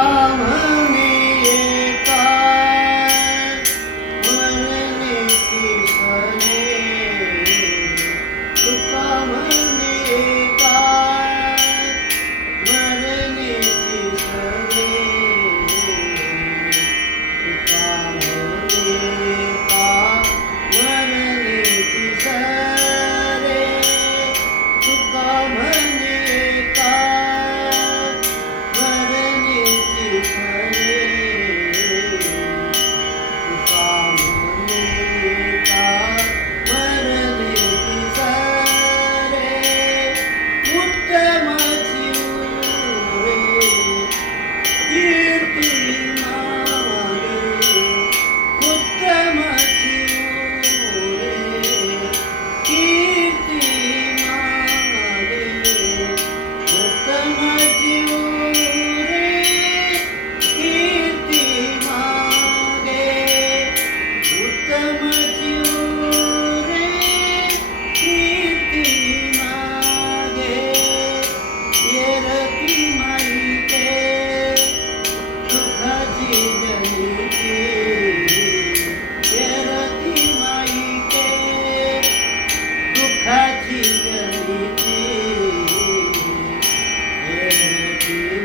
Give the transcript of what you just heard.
तुका म्हणे एका मरणेची फळे तुका म्हणे एका मरणेची फळे तुका म्हणे एका मरणेची फळे तुका म्हणे एका मरणेची फळे तुका म्हणे एका मरणेची फळे उत्तम जीवे कीर्ती मागे उत्तम जीवे कीर्ती मागे उत्तम जीवे कीर्ती मागे उत्तम जीवे कीर्ती मागे येरती माईके दुःखाची जनिती येरती माईके दुःखाची जनिती येरती